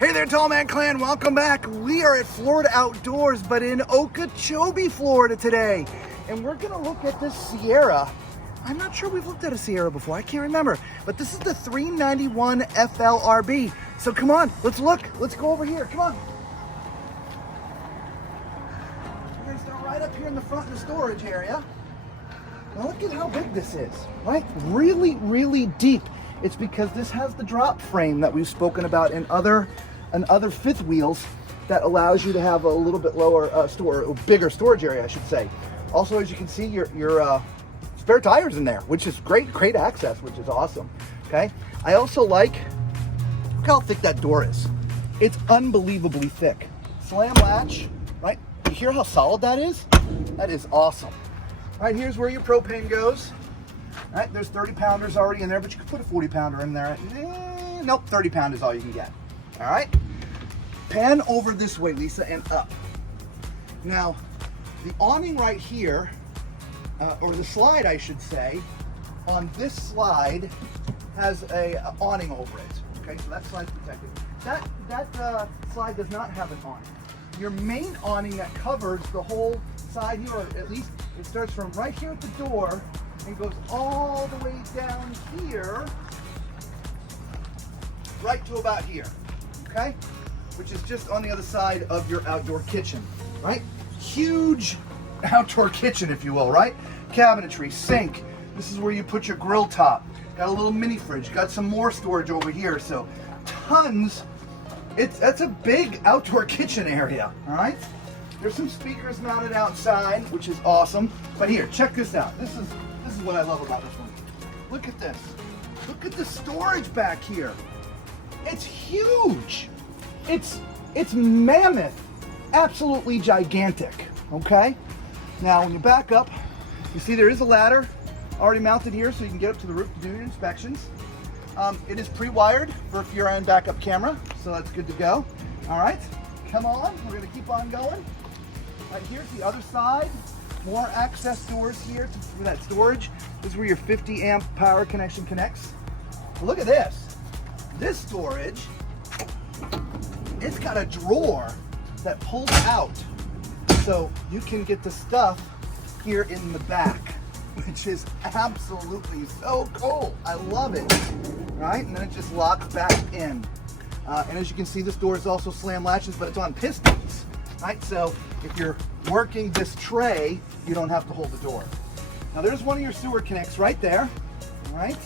Hey there, Tall Man Clan, welcome back. We are at Florida Outdoors, but in Okeechobee, Florida today. And we're gonna look at this Sierra. I'm not sure we've looked at a Sierra before, I can't remember. But this is the 391 FLRB. So come on, let's look. Let's go over here, come on. We're gonna start right up here in the front in the storage area. Now look at how big this is, right? Really, really deep. It's because this has the drop frame that we've spoken about in other fifth wheels that allows you to have a little bit lower bigger storage area, I should say. Also, as you can see, your spare tires in there, which is great access, which is awesome. Okay. I also look how thick that door is. It's unbelievably thick. Slam latch, right? You hear how solid that is? That is awesome. Right, here's where your propane goes. Right, there's 30 pounders already in there, but you can put a 40 pounder in there. Nope, 30 pound is all you can get. All right, pan over this way, Lisa, and up. Now, the awning right here, or the slide, I should say, on this slide has a awning over it. Okay, so that slide's protected. That slide does not have an awning. Your main awning that covers the whole side here, or at least it starts from right here at the door and goes all the way down here, right to about here, okay? Which is just on the other side of your outdoor kitchen, right? Huge outdoor kitchen, if you will, right? Cabinetry, sink. This is where you put your grill top. Got a little mini fridge, got some more storage over here, so tons. That's a big outdoor kitchen area, all right? There's some speakers mounted outside, which is awesome. But here, check this out. This is what I love about this one. Look at this. Look at the storage back here. It's huge. It's mammoth. Absolutely gigantic. Okay? Now, when you back up, you see there is a ladder already mounted here, so you can get up to the roof to do your inspections. It is pre-wired for if you're on backup camera, so that's good to go. All right, come on. We're gonna keep on going. Right, here's the other side. More access doors here for that storage. This is where your 50 amp power connection connects. But look at this. This storage, it's got a drawer that pulls out. So you can get the stuff here in the back, which is absolutely so cool. I love it, right? And then it just locks back in. And as you can see, this door is also slam latches, but it's on pistons, right? So if you're working this tray, you don't have to hold the door. Now there's one of your sewer connects right there, all right?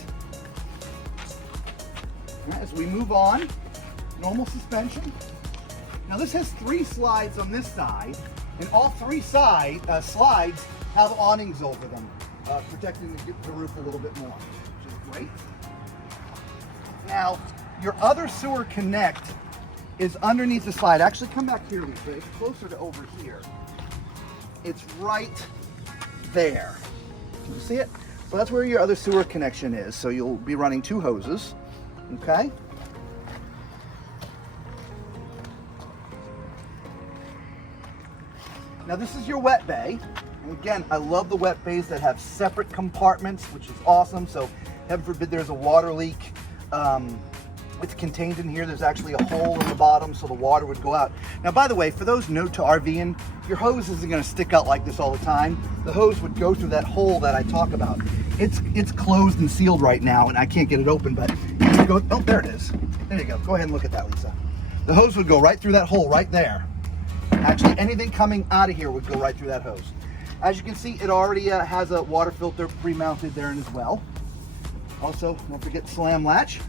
As we move on, normal suspension. Now this has 3 slides on this side, and all 3 slides have awnings over them, protecting the roof a little bit more, which is great. Now, your other sewer connect is underneath the slide. Actually, come back here, Lisa. It's closer to over here. It's right there. Can you see it? So that's where your other sewer connection is. So you'll be running 2 hoses, okay? Now this is your wet bay. And again, I love the wet bays that have separate compartments, which is awesome. So heaven forbid there's a water leak. It's contained in here. There's actually a hole in the bottom so the water would go out. Now, by the way, for those new to RVing, your hose isn't going to stick out like this all the time. The hose would go through that hole that I talk about. It's closed and sealed right now, and I can't get it open, but you go, oh, there it is. There you go. Go ahead and look at that, Lisa. The hose would go right through that hole right there. Actually, anything coming out of here would go right through that hose. As you can see, it already has a water filter pre-mounted there as well. Also, don't forget slam latch.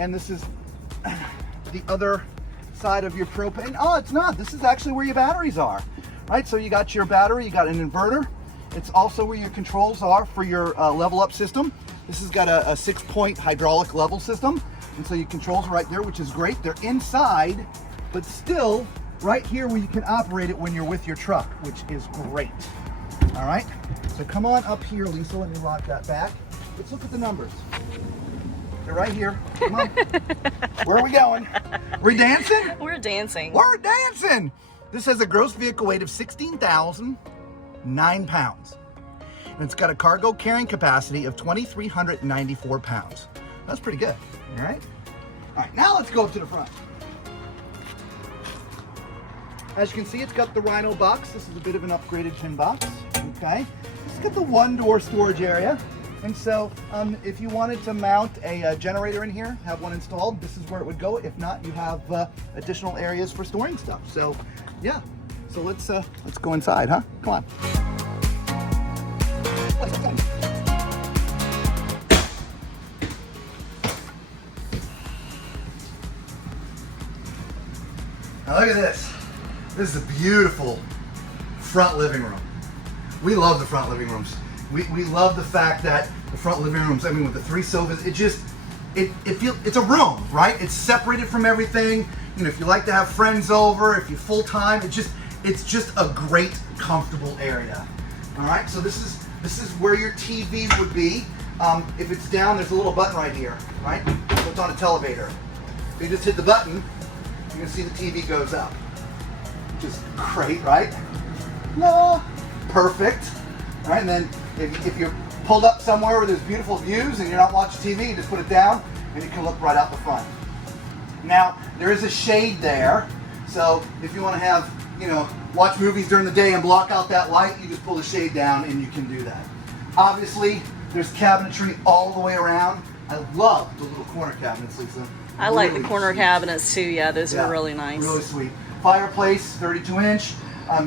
And this is the other side of your propane. Oh, it's not. This is actually where your batteries are, right? So you got your battery, you got an inverter. It's also where your controls are for your level up system. This has got a 6-point hydraulic level system. And so your controls are right there, which is great. They're inside, but still right here where you can operate it when you're with your truck, which is great. All right, so come on up here, Lisa. Let me lock that back. Let's look at the numbers. They're right here. Come on. Where are we going? We're dancing? We're dancing. We're dancing. This has a gross vehicle weight of 16,009 pounds. And it's got a cargo carrying capacity of 2,394 pounds. That's pretty good, all right? All right, now let's go up to the front. As you can see, it's got the Rhino box. This is a bit of an upgraded tin box, okay? It's got the one-door storage area. And so if you wanted to mount a generator in here, have one installed, this is where it would go. If not, you have additional areas for storing stuff. So yeah, so let's go inside, huh? Come on. Now look at this. This is a beautiful front living room. We love the front living rooms. We love the fact that the front living rooms, I mean, with the 3 sofas, it's a room, right? It's separated from everything. You know, if you like to have friends over, if you're full time, it's just a great, comfortable area. All right, so this is where your TV would be. If it's down, there's a little button right here, right? So it's on a televator. So you just hit the button, you can see the TV goes up. Which is great, right? No, perfect. All right, and then if you're pulled up somewhere where there's beautiful views and you're not watching TV, you just put it down and you can look right out the front. Now, there is a shade there, so if you want to have, you know, watch movies during the day and block out that light, you just pull the shade down and you can do that. Obviously, there's cabinetry all the way around. I love the little corner cabinets, Lisa. I like the corner cabinets too, yeah, those are really nice. Really sweet. Fireplace, 32-inch.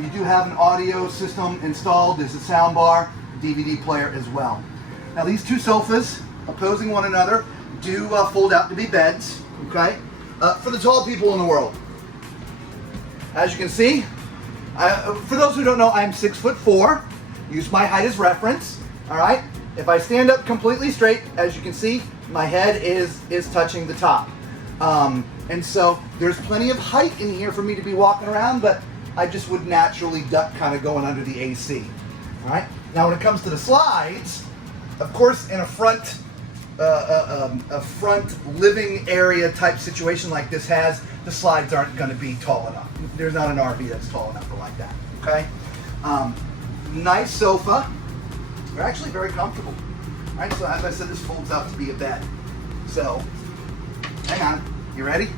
You do have an audio system installed. There's a sound bar, DVD player as well. Now these 2 sofas, opposing one another, do fold out to be beds, okay? For the tall people in the world. As you can see, for those who don't know, I'm 6'4". Use my height as reference, all right? If I stand up completely straight, as you can see, my head is touching the top. And so there's plenty of height in here for me to be walking around, but I just would naturally duck kind of going under the AC. All right. Now, when it comes to the slides, of course, in a front living area type situation like this has, the slides aren't going to be tall enough. There's not an RV that's tall enough for like that. Okay. Nice sofa. They're actually very comfortable. All right. So as I said, this folds out to be a bed. So, hang on. You ready?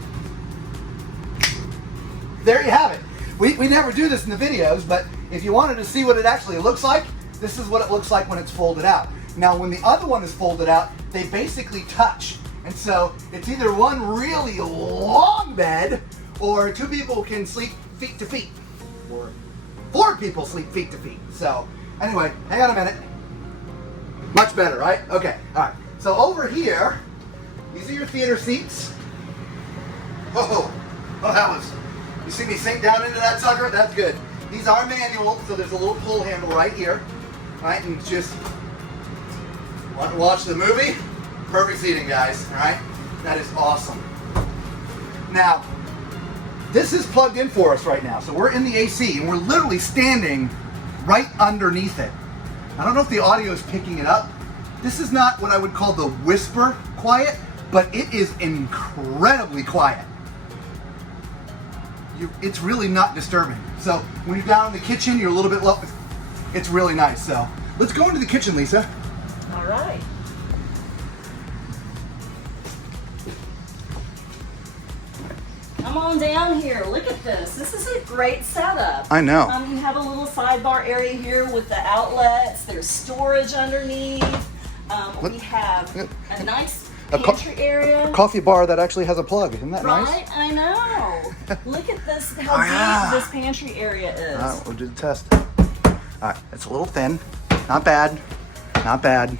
There you have it. We never do this in the videos, but if you wanted to see what it actually looks like, this is what it looks like when it's folded out. Now, when the other one is folded out, they basically touch. And so it's either one really long bed, or 2 people can sleep feet to feet. Or 4 people sleep feet to feet. So anyway, hang on a minute. Much better, right? Okay, all right. So over here, these are your theater seats. Whoa, oh, that was... You see me sink down into that sucker? That's good. These are manual, so there's a little pull handle right here. Right, and just want to watch the movie? Perfect seating, guys. All right, that is awesome. Now, this is plugged in for us right now. So we're in the AC, and we're literally standing right underneath it. I don't know if the audio is picking it up. This is not what I would call the whisper quiet, but it is incredibly quiet. It's really not disturbing. So when you're down in the kitchen, you're a little bit low. It's really nice. So let's go into the kitchen, Lisa. All right. Come on down here. Look at this. This is a great setup. I know. You have a little sidebar area here with the outlets. There's storage underneath. We have a nice pantry area. A coffee bar that actually has a plug. Isn't that nice? Right? I know. Look at this, how deep this pantry area is. All right, we'll do the test. All right, it's a little thin. Not bad. Not bad.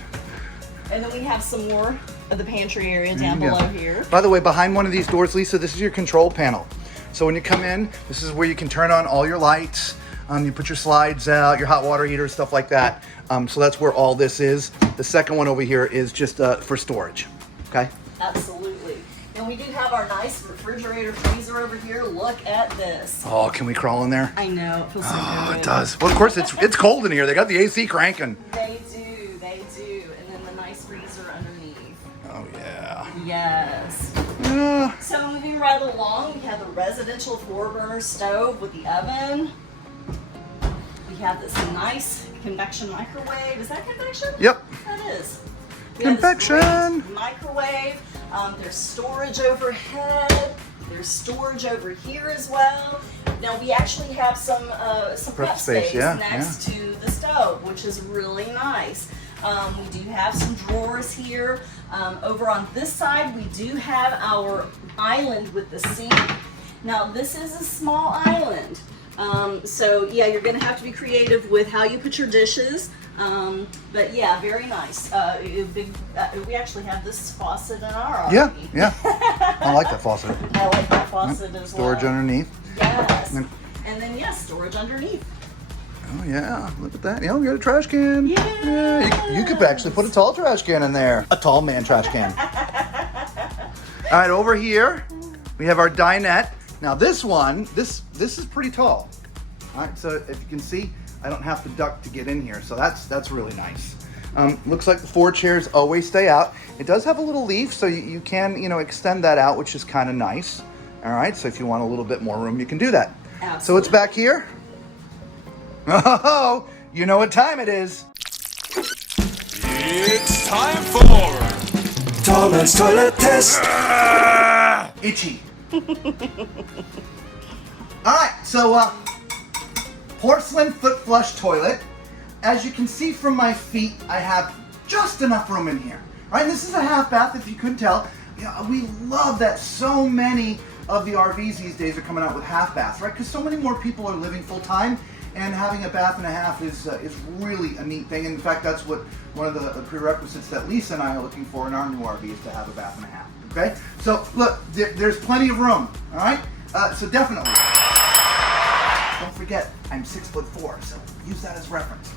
And then we have some more of the pantry area down below here. By the way, behind one of these doors, Lisa, this is your control panel. So when you come in, this is where you can turn on all your lights. You put your slides out, your hot water heater, stuff like that. So that's where all this is. The second one over here is just for storage. Okay? Absolutely. And we do have our nice refrigerator freezer over here. Look at this. Oh, can we crawl in there? I know, it feels so good. Oh, it does. Well, of course, it's cold in here. They got the AC cranking. They do, they do. And then the nice freezer underneath. Oh, yeah. Yes. Yeah. So moving right along, we have the residential 4-burner stove with the oven. We have this nice convection microwave. Is that convection? Yep. That is. Convection. Microwave. There's storage overhead. There's storage over here as well. Now we actually have some prep space yeah, next to the stove, which is really nice. We do have some drawers here. Over on this side, we do have our island with the sink. Now this is a small island. So yeah, you're gonna have to be creative with how you put your dishes. But yeah, very nice. We actually have this faucet in our RV. Yeah. I like that faucet. I like that faucet as well. Storage underneath. Yes. And then yes, storage underneath. Oh yeah, look at that. Yeah, we got a trash can. Yeah. You could actually put a tall trash can in there. A tall man trash can. All right, over here we have our dinette. Now this one, this is pretty tall. All right, so if you can see, I don't have to duck to get in here, so that's really nice. Looks like the 4 chairs always stay out. It does have a little leaf, so you can extend that out, which is kind of nice. All right, so if you want a little bit more room, you can do that. Absolutely. So it's back here. Oh, you know what time it is. It's time for Thomas Toilet Test. Itchy. All right, so porcelain foot flush toilet. As you can see from my feet, I have just enough room in here. Right, this is a half bath. If you couldn't tell, we love that so many of the RVs these days are coming out with half baths, right? Because so many more people are living full time, and having a bath and a half is really a neat thing. In fact, that's what one of the prerequisites that Lisa and I are looking for in our new RV is to have a bath and a half. Okay, so look, there's plenty of room. All right, so definitely don't forget I'm 6'4", so use that as reference.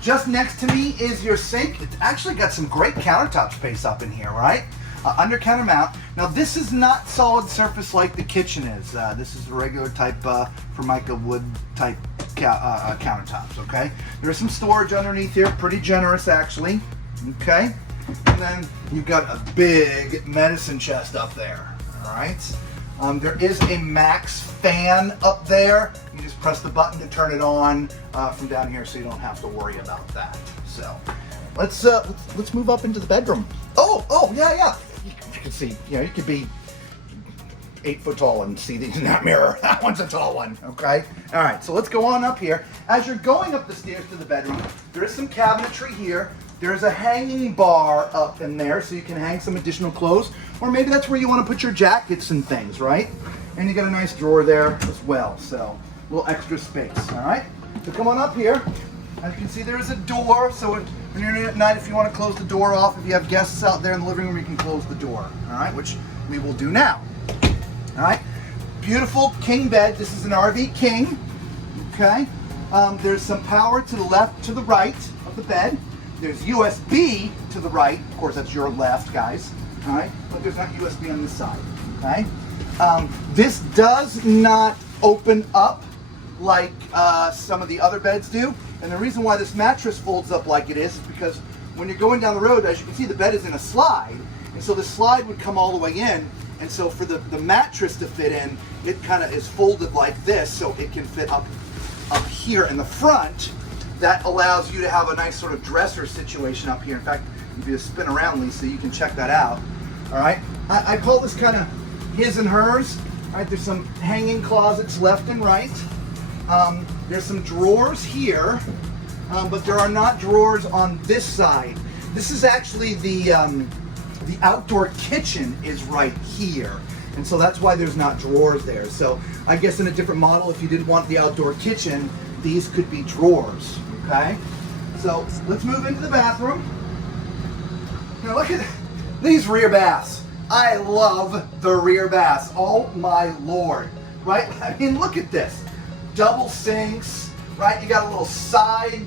Just next to me is your sink. It's actually got some great countertop space up in here, right? Under counter mount. Now this is not solid surface like the kitchen is. This is a regular type Formica wood type countertops, okay? There's some storage underneath here, pretty generous actually, okay? And then you've got a big medicine chest up there, all right? There is a max fan up there. You just press the button to turn it on from down here, so you don't have to worry about that. So let's move up into the bedroom. Oh yeah. You can see, you could be 8 foot tall and see these in that mirror. That one's a tall one, okay? All right, so let's go on up here. As you're going up the stairs to the bedroom, there is some cabinetry here. There's a hanging bar up in there, so you can hang some additional clothes, or maybe that's where you want to put your jackets and things, right? And you got a nice drawer there as well, so a little extra space, all right? So come on up here. As you can see, there is a door, so when you're in at night, if you want to close the door off, if you have guests out there in the living room, you can close the door, all right, which we will do now. All right, beautiful king bed. This is an RV king, okay? There's some power to the left, to the right of the bed. There's USB to the right. Of course, that's your left, guys, all right? But there's not USB on this side, okay? This does not open up like some of the other beds do. And the reason why this mattress folds up like it is because when you're going down the road, as you can see, the bed is in a slide. And so the slide would come all the way in. And so for the mattress to fit in, it kind of is folded like this so it can fit up here in the front. That allows you to have a nice sort of dresser situation up here. In fact, if you spin around, Lisa, you can check that out. All right, I call this kind of his and hers. All right, there's some hanging closets left and right. There's some drawers here, but there are not drawers on this side. This is actually the outdoor kitchen is right here. And so that's why there's not drawers there. So I guess in a different model, if you didn't want the outdoor kitchen, these could be drawers, okay? So let's move into the bathroom. Now look at these rear baths. I love the rear baths. Oh my Lord, right? I mean, look at this. Double sinks, right? You got a little side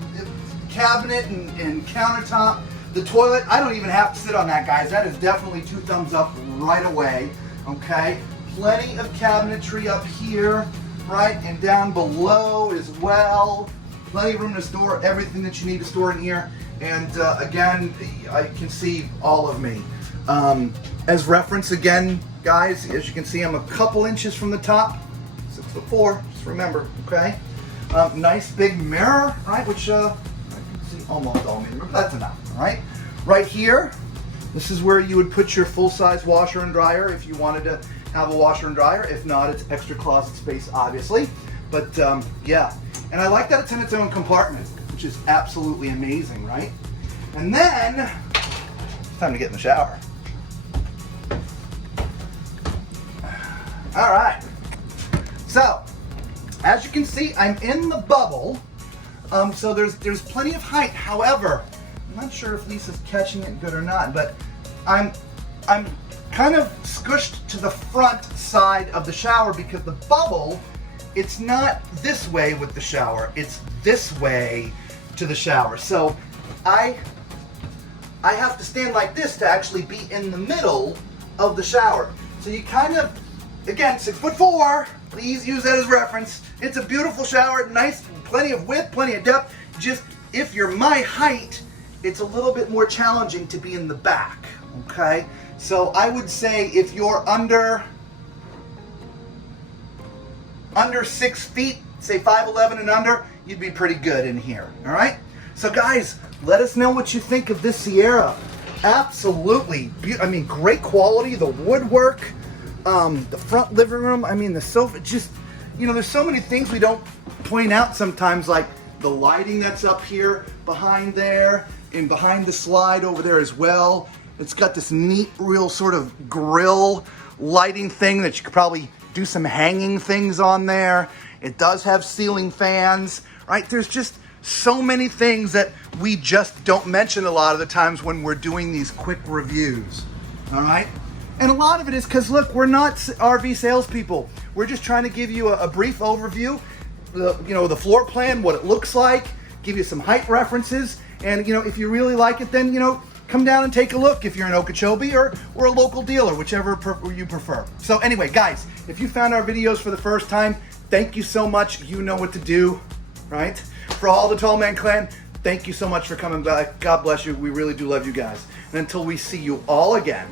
cabinet and countertop. The toilet, I don't even have to sit on that, guys. That is definitely 2 thumbs up right away, okay? Plenty of cabinetry up here, right? And down below as well. Plenty of room to store everything that you need to store in here. And again, I can see all of me. As reference again, guys, as you can see, I'm a couple inches from the top. 6'4", just remember, okay? Nice big mirror, right? Which I can see almost all me, but that's enough, all right? Right here, this is where you would put your full-size washer and dryer if you wanted to have a washer and dryer. If not, it's extra closet space, obviously. But yeah, and I like that it's in its own compartment, which is absolutely amazing, right? And then it's time to get in the shower. All right. So, as you can see, I'm in the bubble. So there's plenty of height. However, I'm not sure if Lisa's catching it good or not, but I'm kind of squished to the front side of the shower because the bubble, it's not this way with the shower, it's this way to the shower. So I have to stand like this to actually be in the middle of the shower. So you kind of, again, 6'4", please use that as reference. It's a beautiful shower, nice, plenty of width, plenty of depth. Just, if you're my height, it's a little bit more challenging to be in the back, okay? So I would say if you're under 6 feet, say 5'11" and under, you'd be pretty good in here, all right? So guys, let us know what you think of this Sierra. Absolutely, I mean, great quality, the woodwork, the front living room, I mean, the sofa, just, you know, there's so many things we don't point out sometimes, like the lighting that's up here behind there and behind the slide over there as well. It's got this neat, real sort of grill lighting thing that you could probably do some hanging things on there. It does have ceiling fans, right? There's just so many things that we just don't mention a lot of the times when we're doing these quick reviews, all right? And a lot of it is because, look, we're not RV salespeople. We're just trying to give you a brief overview, the floor plan, what it looks like, give you some height references, and, you know, if you really like it, then, you know, come down and take a look if you're in Okeechobee or a local dealer, whichever you prefer. So anyway, guys, if you found our videos for the first time, thank you so much. You know what to do, right? For all the Tall Man Clan, thank you so much for coming back. God bless you. We really do love you guys. And until we see you all again,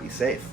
be safe.